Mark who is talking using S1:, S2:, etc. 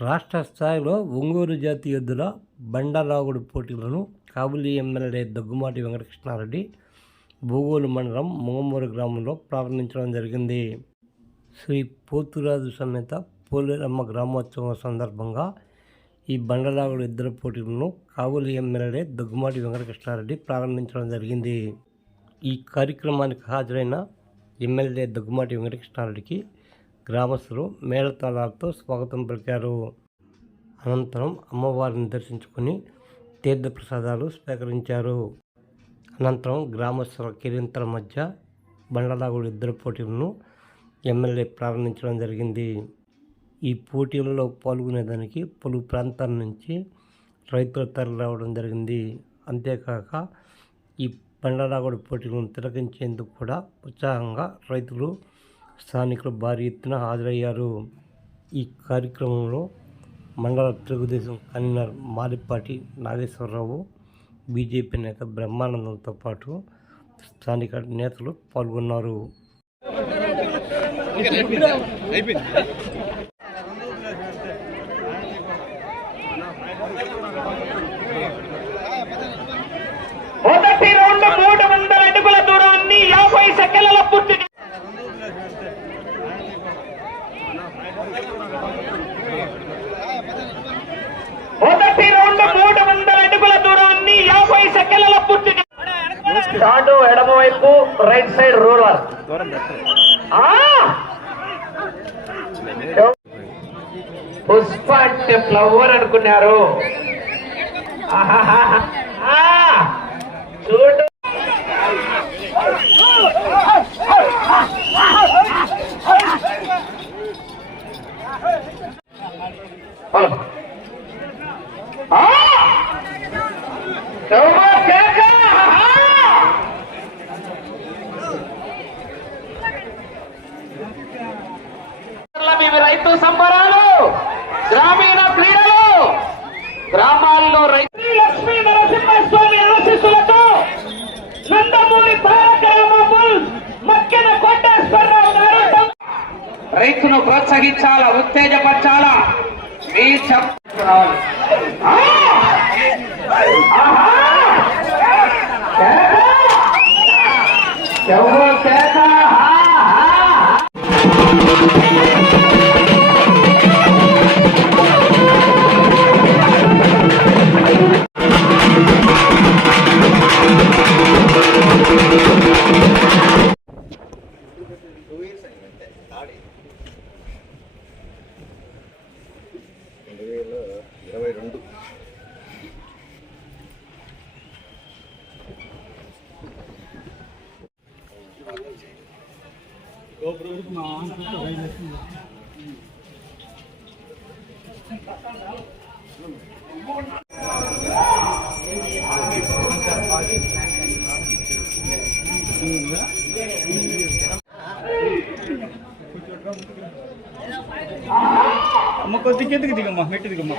S1: రాష్ట్ర స్థాయిలో ఒంగోలు జాతి ఎద్దుల బండలాగుడు పోటీలను కాబూలి ఎమ్మెల్యే దగ్గుమాటి వెంకటకృష్ణారెడ్డి భూగోలు మండలం మొంగమూరు గ్రామంలో ప్రారంభించడం జరిగింది. శ్రీ పోతురాజు సమేత పోలేరమ్మ గ్రామోత్సవం సందర్భంగా ఈ బండలాగుడు ఇద్దరు పోటీలను కావులి ఎమ్మెల్యే దగ్గుమాటి వెంకటకృష్ణారెడ్డి ప్రారంభించడం జరిగింది. ఈ కార్యక్రమానికి హాజరైన ఎమ్మెల్యే దగ్గుమాటి వెంకటకృష్ణారెడ్డికి గ్రామస్తులు మేళతాళాలతో స్వాగతం పలికారు. అనంతరం అమ్మవారిని దర్శించుకొని తీర్థప్రసాదాలు స్వీకరించారు. అనంతరం గ్రామస్తుల కిరింతల మధ్య బండలాగుడు ఇద్దరు పోటీలను ఎమ్మెల్యే ప్రారంభించడం జరిగింది. ఈ పోటీలలో పాల్గొనేదానికి పలు ప్రాంతాల నుంచి రైతులు తరలిరావడం జరిగింది. అంతేకాక ఈ బండలాగుడు పోటీలను తిలకించేందుకు కూడా ఉత్సాహంగా రైతులు స్థానికులు భారీ ఎత్తున హాజరయ్యారు. ఈ కార్యక్రమంలో మండల తెలుగుదేశం కన్వీనర్ మాలిపాటి నాగేశ్వరరావు బీజేపీ నేత బ్రహ్మానందంతో పాటు స్థానిక నేతలు పాల్గొన్నారు.
S2: మొదటి రౌండ్ మూడు వందల అడుగుల దూరాన్ని యాభై సెకండ్ల పూర్తి మొదటి రౌండ్ మూడు వందల అడుగుల దూరాన్ని యాభై సెకండ్ల పూర్తి షాటు ఎడమవైపు రైట్ సైడ్ రూలర్ పుష్ప అంటే ఫ్లవర్ అనుకున్నారు ఆహాహాహా. ఆ! చూడు ఆ! ఇవి రైతు సంబరాలు గ్రామీణ క్రీడలు గ్రామాల్లో రైతు లక్ష్మీ నరసింహస్వామి ఆశీస్సులతో నందమూరి తారక రామాపుల్ మక్కెన కోటేశ్వరరావు గారు రైతును ప్రోత్సహించాలా ఉత్తేజపరచాలా? మీ చెప్ రెండు వేల
S3: ఇరవై రెండు
S4: అమ్మ కొద్ది కిందకి దిగమ్మా మెట్టు దిగమ్మా